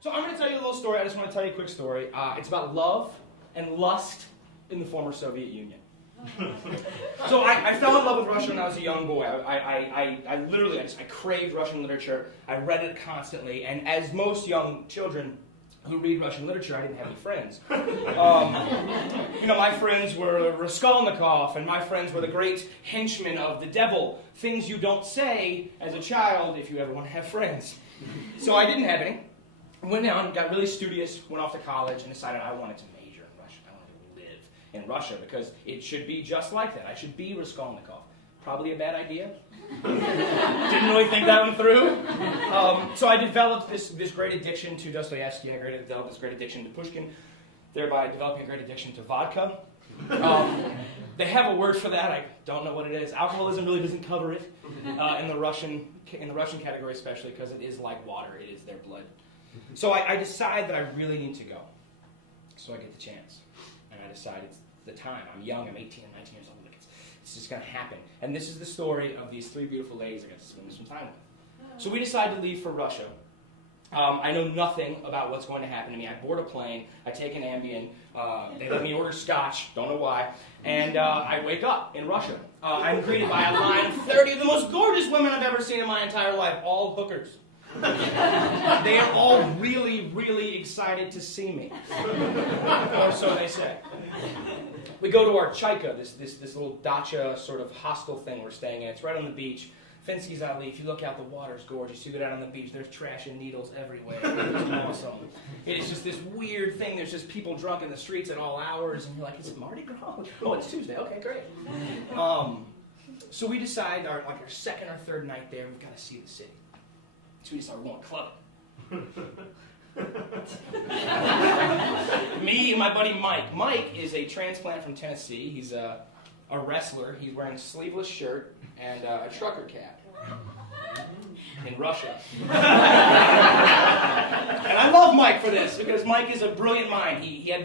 So I'm going to tell you a little story. I just want to tell you a quick story. It's about love and lust in the former Soviet Union. So I fell in love with Russia when I was a young boy. I literally craved Russian literature. I read it constantly, and as most young children who read Russian literature, I didn't have any friends. My friends were Raskolnikov, and my friends were the great henchmen of the devil. Things you don't say as a child if you ever want to have friends. So I didn't have any. Went down, got really studious, went off to college, and decided I wanted to major in Russia. I wanted to live in Russia because it should be just like that. I should be Raskolnikov. Probably a bad idea. Didn't really think that one through. So I developed this great addiction to Dostoevsky. I developed this great addiction to Pushkin, thereby developing a great addiction to vodka. They have a word for that. I don't know what it is. Alcoholism really doesn't cover it in the Russian category, especially because it is like water. It is their blood. So I decide that I really need to go. So I get the chance. And I decide it's the time. I'm young. I'm 18 and 19 years old. It's just going to happen. And this is the story of these three beautiful ladies I got to spend some time with. So we decide to leave for Russia. I know nothing about what's going to happen to me. I board a plane. I take an Ambien. They let me order scotch. Don't know why. And I wake up in Russia. I'm greeted by a line of 30 of the most gorgeous women I've ever seen in my entire life, all hookers. They are all really, really excited to see me. Or so they say. We go to our Chayka, this little dacha sort of hostel thing we're staying in. It's right on the beach. Finsky's Alley. If you look out, the water's gorgeous. You go down on the beach, there's trash and needles everywhere. It's awesome. It is just this weird thing. There's just people drunk in the streets at all hours, and you're like, is it Mardi Gras? Oh, it's Tuesday. Okay, great. So we decide, our second or third night there, we've got to see the city. So we decide we're going clubbing. Me and my buddy Mike. Mike is a transplant from Tennessee. He's a wrestler. He's wearing a sleeveless shirt and a trucker cap in Russia. And I love Mike for this because Mike is a brilliant mind. He had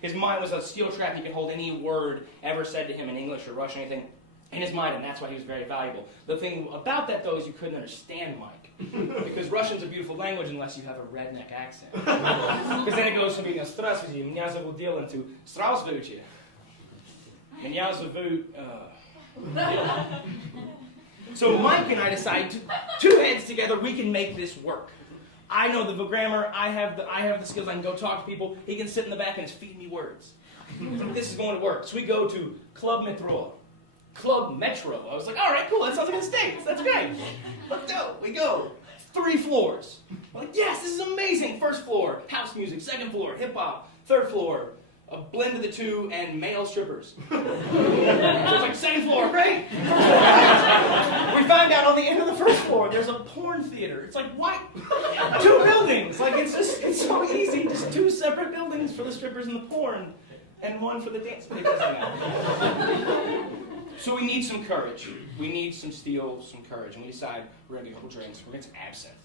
his mind was a steel trap. He could hold any word ever said to him in English or Russian, anything in his mind, and that's why he was very valuable. The thing about that, though, is you couldn't understand Mike. Because Russian's a beautiful language unless you have a redneck accent. Because then it goes from being a «Здравствуйте, меня зовут Dylan» to «Здравствуйте, меня зовут...» So Mike and I decide, two heads together, we can make this work. I know the grammar, I have the skills, I can go talk to people, he can sit in the back and just feed me words. This is going to work. So we go to Club Metro. I was like, all right, cool, that sounds like the States, that's great. Let's go. We go. 3 floors. We're like, yes, this is amazing. First floor, house music. Second floor, hip-hop. Third floor, a blend of the two and male strippers. So it's like, second floor, great. First floor. We find out on the end of the first floor, there's a porn theater. It's like, what? 2 buildings. Like, it's so easy. Just 2 separate buildings for the strippers and the porn, and 1 for the dance. So we need some courage. We need some steel, some courage. And we decide we're going to get a couple drinks. We're going to get some absinthe.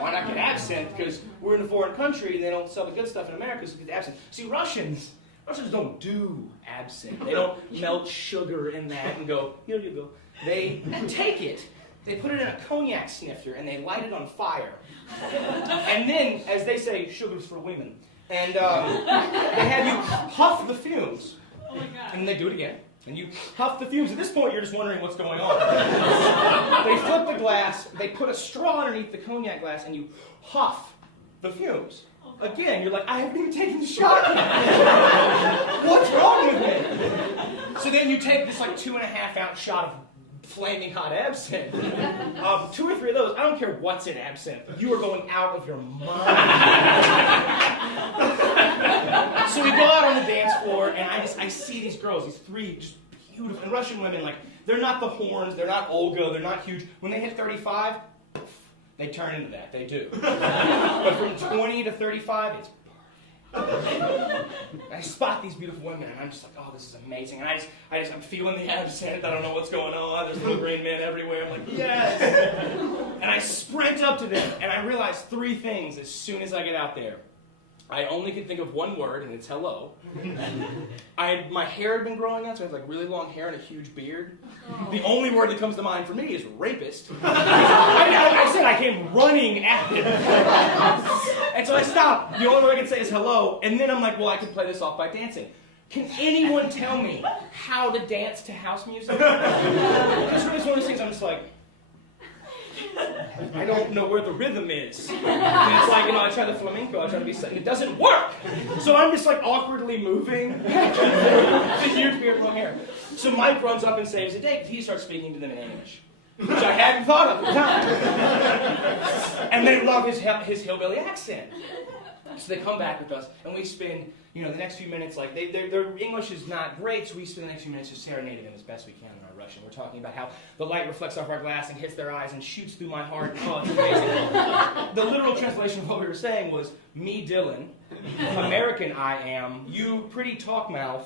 Why not get absinthe? Because we're in a foreign country and they don't sell the good stuff in America, so we get absinthe. See, Russians don't do absinthe. They don't melt sugar in that and go, here you go. They take it. They put it in a cognac snifter and they light it on fire. And then, as they say, sugar's for women. And they have you huff the fumes. Oh my God. And they do it again. And you huff the fumes. At this point, you're just wondering what's going on. They flip the glass, they put a straw underneath the cognac glass, and you huff the fumes. Again, you're like, I haven't even taken the shot yet. What's wrong with me? So then you take this 2.5-ounce shot of flaming hot absinthe. 2 or 3 of those, I don't care what's in absinthe, you are going out of your mind. So we go out on the dance floor, and I see these girls, these 3 just beautiful, and Russian women, they're not the horns, they're not Olga, they're not huge. When they hit 35, they turn into that, they do. But from 20 to 35, it's perfect. I spot these beautiful women, and I'm just like, oh, this is amazing. And I'm feeling the absinthe, I don't know what's going on, there's little green men everywhere, I'm like, yes! And I sprint up to them, and I realize 3 things as soon as I get out there. I only could think of one word, and it's hello. My hair had been growing out, so I had really long hair and a huge beard. The only word that comes to mind for me is rapist. I said I came running at them. And so I stop. The only word I can say is hello. And then I'm like, well, I can play this off by dancing. Can anyone tell me how to dance to house music? It's one of those things I'm just like, I don't know where the rhythm is. And it's like, I try the flamenco, I try to be something. It doesn't work. So I'm just like awkwardly moving. It's a huge beard, long hair. So Mike runs up and saves the day because he starts speaking to them in English, which I hadn't thought of at the time. And they love his hillbilly accent. So they come back with us, and we spend, the next few minutes, like, their English is not great, so we spend the next few minutes just serenading them as best we can in our Russian. We're talking about how the light reflects off our glass and hits their eyes and shoots through my heart. Oh, it's amazing. The literal translation of what we were saying was, me, Dylan, American I am, you pretty talk mouth,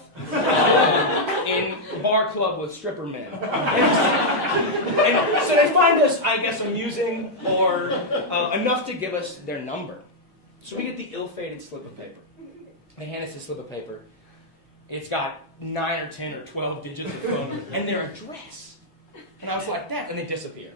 in bar club with stripper men. And so they find us, I guess, amusing or enough to give us their number. So we get the ill-fated slip of paper. They hand us this slip of paper. It's got 9 or 10 or 12 digits of phone number and their address. And I was like, that, and they disappear.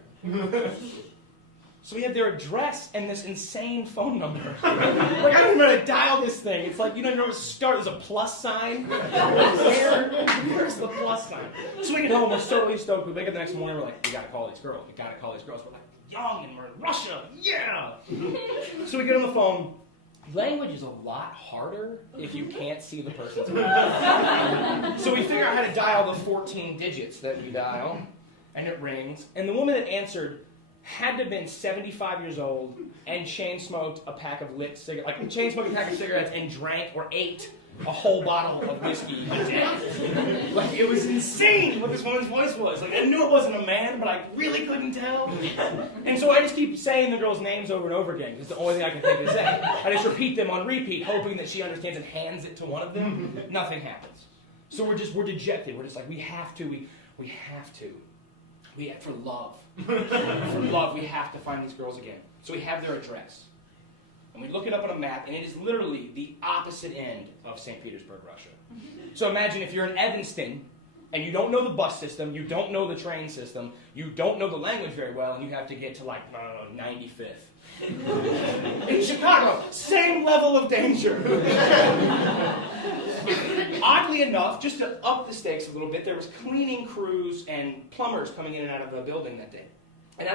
So we have their address and this insane phone number. Like, I don't even know how to dial this thing. It's like, you don't know where to start. There's a plus sign. Where's the plus sign? So we get home, we're totally stoked. We wake up the next morning, we're like, we gotta call these girls. We gotta call these girls. We're like, young and we're in Russia, yeah! So we get on the phone. Language is a lot harder if you can't see the person's mouth. So we figure out how to dial the 14 digits that we dial, and it rings. And the woman that answered had to have been 75 years old and chain-smoked a pack of lit cigarettes, like chain-smoked a pack of cigarettes and drank or ate a whole bottle of whiskey a day. Like, it was insane what this woman's voice was. Like, I knew it wasn't a man, but I really couldn't tell. And so I just keep saying the girls' names over and over again. It's the only thing I can think to say. I just repeat them on repeat, hoping that she understands and hands it to one of them. Nothing happens. So we're dejected. We're just like, we have to. For love. For love, we have to find these girls again. So we have their address. And we look it up on a map, and it is literally the opposite end of St. Petersburg, Russia. So imagine if you're in Evanston, and you don't know the bus system, you don't know the train system, you don't know the language very well, and you have to get to, 95th. In Chicago, same level of danger. Oddly enough, just to up the stakes a little bit, there was cleaning crews and plumbers coming in and out of the building that day. And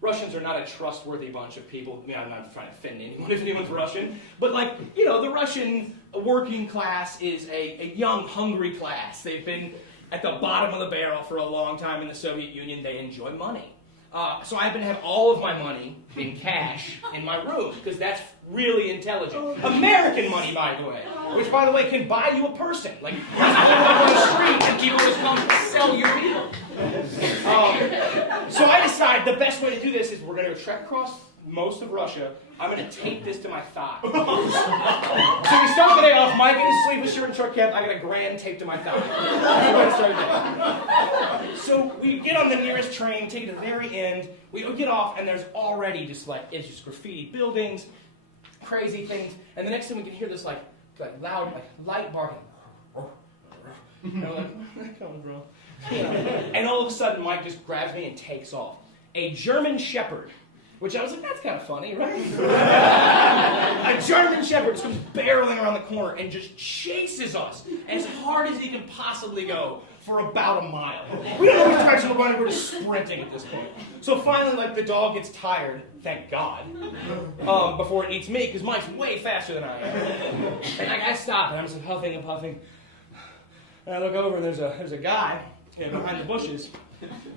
Russians are not a trustworthy bunch of people. I'm not trying to offend anyone if anyone's Russian. But the Russian working class is a young, hungry class. They've been at the bottom of the barrel for a long time in the Soviet Union. They enjoy money. So I happen to have all of my money in cash in my room, because that's really intelligent. American money, by the way. Which, by the way, can buy you a person. Like, you walk on the street and people just come sell you people. So I decide the best way to do this is we're going to trek across most of Russia. I'm going to tape this to my thigh. So we start the day off, Mike in his sleeveless shirt and short cap, I got a grand tape to my thigh. So we get on the nearest train, take it to the very end, we get off, and there's already just it's just graffiti buildings, crazy things, and the next thing we can hear this loud, light barking. And we're like, come on, bro. And all of a sudden, Mike just grabs me and takes off. A German Shepherd, which I was like, that's kind of funny, right? A German Shepherd just comes barreling around the corner and just chases us as hard as he can possibly go for about a mile. We don't know which direction we're running, we're just sprinting at this point. So finally, the dog gets tired, thank God, before it eats me, because Mike's way faster than I am. And I stop, and I'm just huffing and puffing. And I look over, and there's a guy behind the bushes,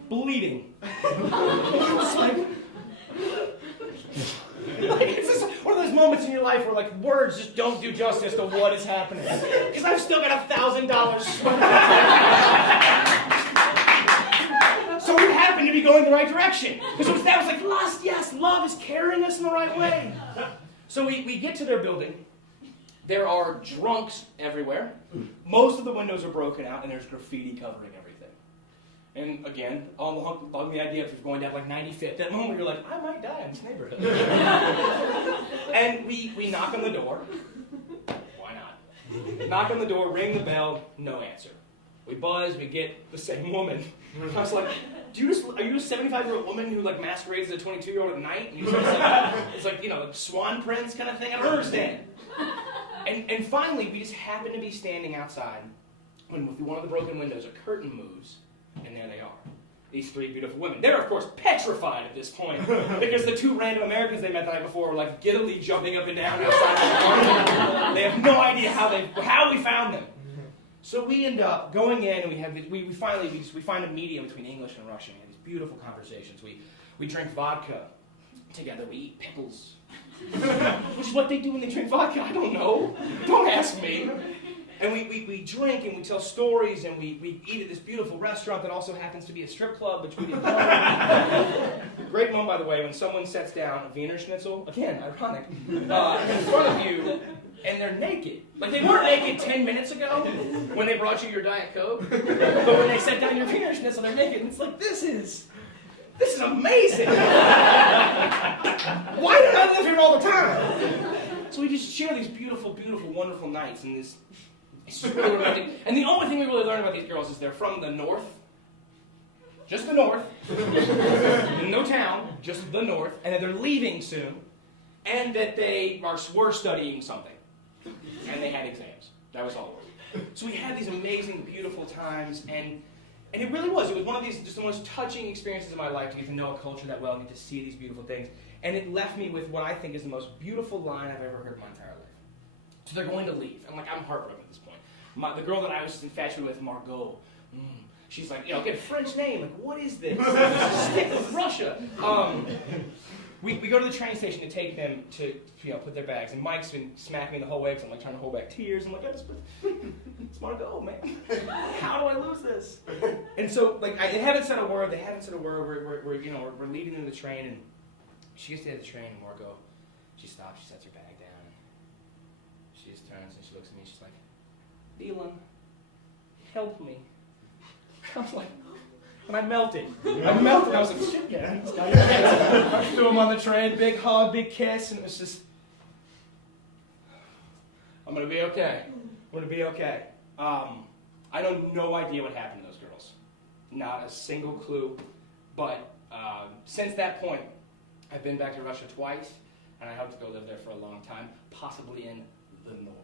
bleeding. It's just one of those moments in your life where words just don't do justice to what is happening. Because I've still got $1,000. So we happen to be going the right direction. Because that was lust, yes, love is carrying us in the right way. So we get to their building. There are drunks everywhere. Most of the windows are broken out, and there's graffiti covering everything. And again, on the idea of going down 95th, that moment you're like, I might die in this neighborhood. And we knock on the door. Why not? Knock on the door, ring the bell, no answer. We buzz, we get the same woman. I was like, are you a 75-year-old woman who like masquerades as a 22-year-old at night? And it's like, you know, Swan Prince kind of thing? I don't understand. And finally, we just happen to be standing outside when with one of the broken windows, a curtain moves, and there they are. These three beautiful women. They're, of course, petrified at this point because the two random Americans they met the night before were like giddily jumping up and down outside the apartment. They have no idea how we found them. So we end up going in and we find a medium between English and Russian. We have these beautiful conversations. We drink vodka together. We eat pickles, which is what they do when they drink vodka. I don't know. Don't ask me. And we drink and we tell stories and we eat at this beautiful restaurant that also happens to be a strip club, which we didn't know. Great moment, by the way, when someone sets down a Wiener Schnitzel, again, ironic, in front of you, and they're naked. Like, they weren't naked 10 minutes ago when they brought you your Diet Coke, but when they set down your Wiener Schnitzel, they're naked. And it's like, this is amazing. Why don't I live here all the time? So we just share these beautiful, beautiful, wonderful nights, and it's just really romantic. And the only thing we really learn about these girls is they're from the north. Just the north. No town, just the north. And that they're leaving soon. And that they were studying something. And they had exams. That was all it was. So we had these amazing, beautiful times. And it really was. It was one of these, just the most touching experiences of my life to get to know a culture that well and get to see these beautiful things. And it left me with what I think is the most beautiful line I've ever heard in my entire life. So they're going to leave. I'm heartbroken at this point. The girl that I was infatuated with, Margot, she's like, get a French name. Like, what is this? Stick with Russia. We go to the train station to take them to, put their bags. And Mike's been smacking me the whole way because I'm like trying to hold back tears. I'm like, it's Margot, man. How do I lose this? And so, they haven't said a word. They haven't said a word. We're leading them to the train, and she gets to the end of the train, and Margot, she stops. She sets her bag down. She just turns and she looks at me. And she's like, Dylan, help me. I was like, and I melted. I was like, shit, yeah. I threw him on the train, big hug, big kiss, and it was just, I'm going to be okay. I'm going to be okay. I know no idea what happened to those girls. Not a single clue. But since that point, I've been back to Russia twice, and I hope to go live there for a long time, possibly in the north.